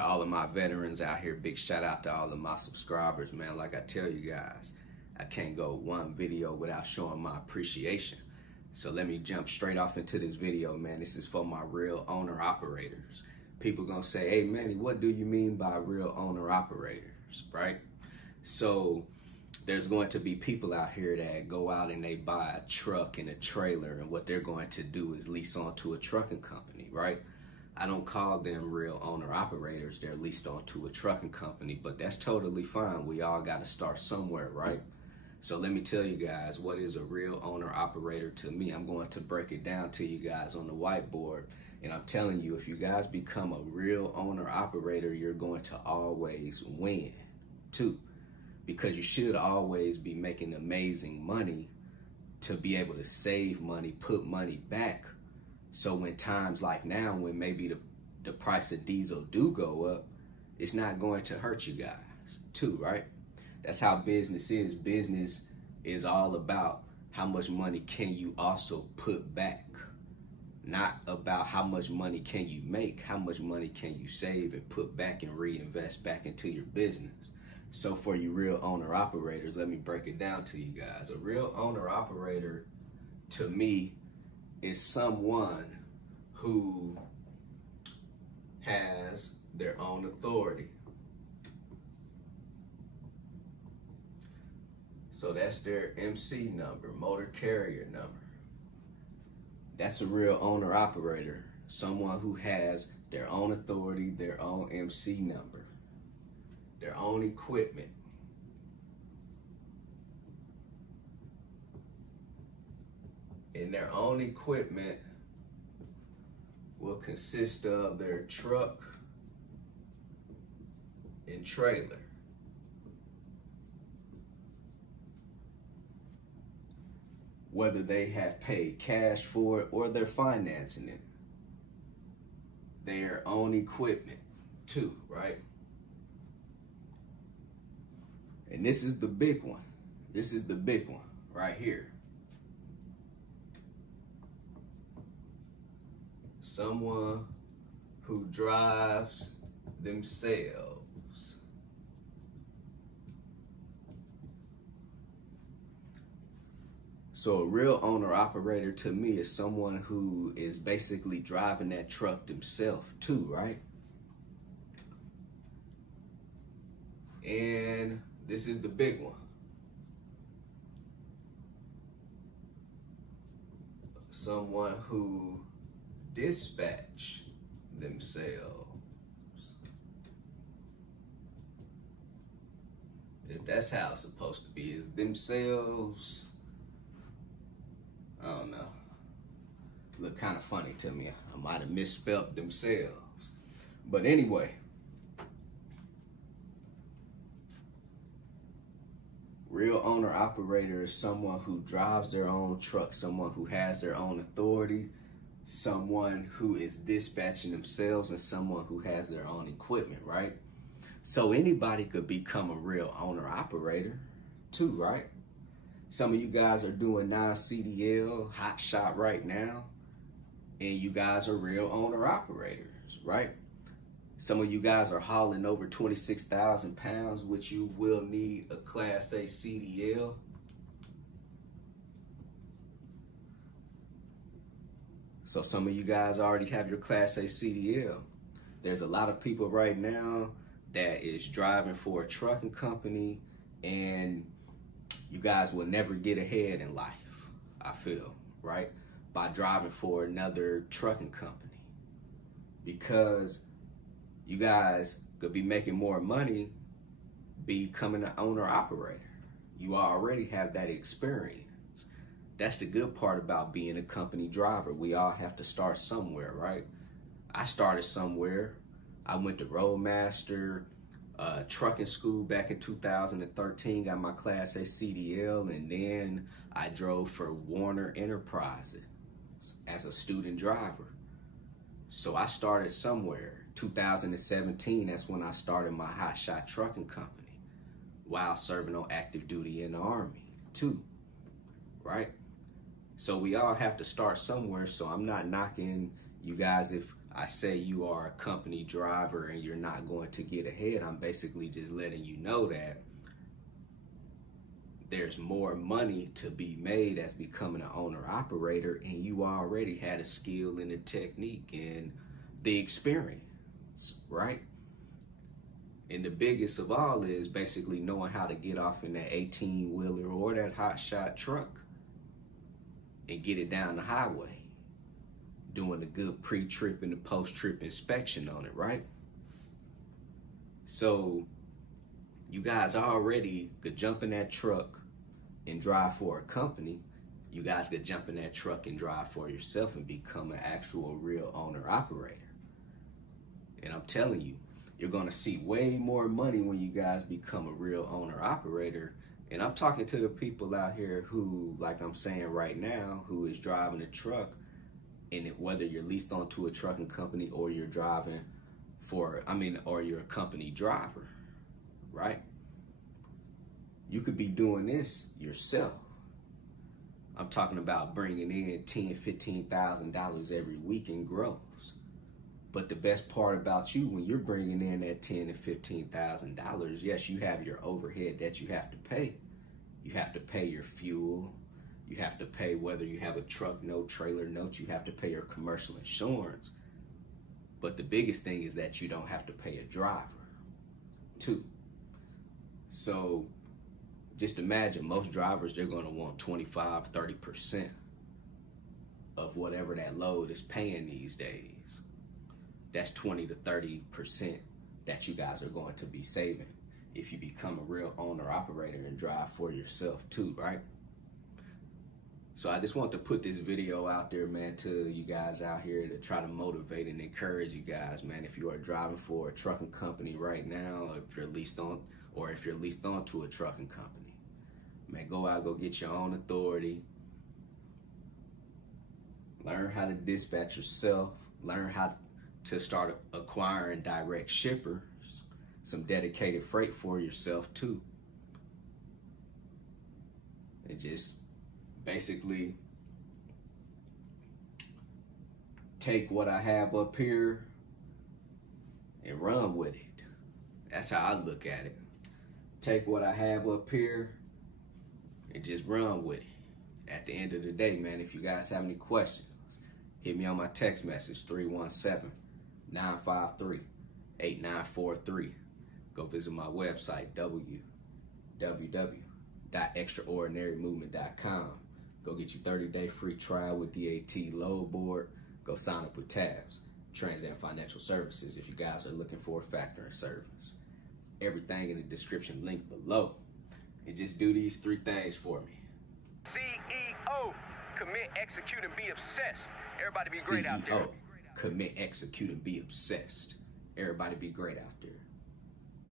To all of my veterans out here, big shout out to all of my subscribers, man. Like I tell you guys, I can't go one video without showing my appreciation. So let me jump straight off into this video, man. This is for my real owner operators. People gonna say, hey Manny, what do you mean by real owner operators, right? So there's going to be people out here that go out and they buy a truck and a trailer, and what they're going to do is lease onto a trucking company, right? I don't call them real owner operators. They're leased onto a trucking company, but that's totally fine. We all got to start somewhere, right? So let me tell you guys, what is a real owner operator to me? I'm going to break it down to you guys on the whiteboard. And I'm telling you, if you guys become a real owner operator, you're going to always win too, because you should always be making amazing money to be able to save money, put money back. So when times like now, when maybe the price of diesel do go up, it's not going to hurt you guys too, right? That's how business is. Business is all about how much money can you also put back, not about how much money can you make, how much money can you save and put back and reinvest back into your business. So for you real owner operators, let me break it down to you guys. A real owner operator to me is someone who has their own authority. So that's their MC number, motor carrier number. That's a real owner operator, someone who has their own authority, their own MC number, their own equipment. And their own equipment will consist of their truck and trailer. Whether they have paid cash for it or they're financing it, their own equipment too, right? And this is the big one. This is the big one right here. Someone who drives themselves. So a real owner operator to me is someone who is basically driving that truck themselves too, right? And this is the big one. Someone who dispatch themselves. If that's how it's supposed to be, is themselves. I don't know. Look kind of funny to me. I might have misspelled themselves. But anyway, real owner operator is someone who drives their own truck, someone who has their own authority, someone who is dispatching themselves, and someone who has their own equipment, right? So anybody could become a real owner operator too, right? Some of you guys are doing non-CDL, hot shot right now, and you guys are real owner operators, right? Some of you guys are hauling over 26,000 pounds, which you will need a Class A CDL. So some of you guys already have your Class A CDL. There's a lot of people right now that is driving for a trucking company, and you guys will never get ahead in life, I feel, right? By driving for another trucking company. Because you guys could be making more money becoming an owner operator. You already have that experience. That's the good part about being a company driver. We all have to start somewhere, right? I started somewhere. I went to Roadmaster trucking school back in 2013, got my Class A CDL, and then I drove for Warner Enterprises as a student driver. So I started somewhere. 2017, that's when I started my hotshot trucking company while serving on active duty in the Army too, right? So we all have to start somewhere. So I'm not knocking you guys if I say you are a company driver and you're not going to get ahead, I'm basically just letting you know that there's more money to be made as becoming an owner-operator, and you already had a skill and a technique and the experience, right? And the biggest of all is basically knowing how to get off in that 18-wheeler or that hotshot truck and get it down the highway, doing a good pre-trip and the post-trip inspection on it, right? So you guys already could jump in that truck and drive for a company. You guys could jump in that truck and drive for yourself and become an actual real owner-operator. And I'm telling you, you're gonna see way more money when you guys become a real owner-operator. And I'm talking to the people out here who, like I'm saying right now, who is driving a truck, and whether you're leased onto a trucking company or you're driving for, or you're a company driver, right? You could be doing this yourself. I'm talking about bringing in $10,000, $15,000 every week in gross. But the best part about you, when you're bringing in that $10,000 to $15,000, yes, you have your overhead that you have to pay. You have to pay your fuel. You have to pay whether you have a truck note, trailer note. You have to pay your commercial insurance. But the biggest thing is that you don't have to pay a driver, too. So just imagine most drivers, they're going to want 25, 30% of whatever that load is paying these days. That's 20 to 30% that you guys are going to be saving if you become a real owner operator and drive for yourself too, right? So I just want to put this video out there, man, to you guys out here to try to motivate and encourage you guys, man. If you are driving for a trucking company right now, if you're leased on, or if you're leased onto a trucking company, man, go out, go get your own authority. Learn how to dispatch yourself. Learn how to start acquiring direct shippers, some dedicated freight for yourself too. And just basically take what I have up here and run with it. That's how I look at it. Take what I have up here and just run with it. At the end of the day, man, if you guys have any questions, hit me on my text message, 317-953-8943. Go visit my website, www.extraordinarymovement.com. Go get your 30-day free trial with DAT load board. Go sign up with TAFS, Trans Financial Services, if you guys are looking for a factoring service. Everything in the description link below. And just do these 3 things for me. CEO, commit, execute, and be obsessed. Everybody be great out there. CEO, commit, execute, and be obsessed. Everybody be great out there.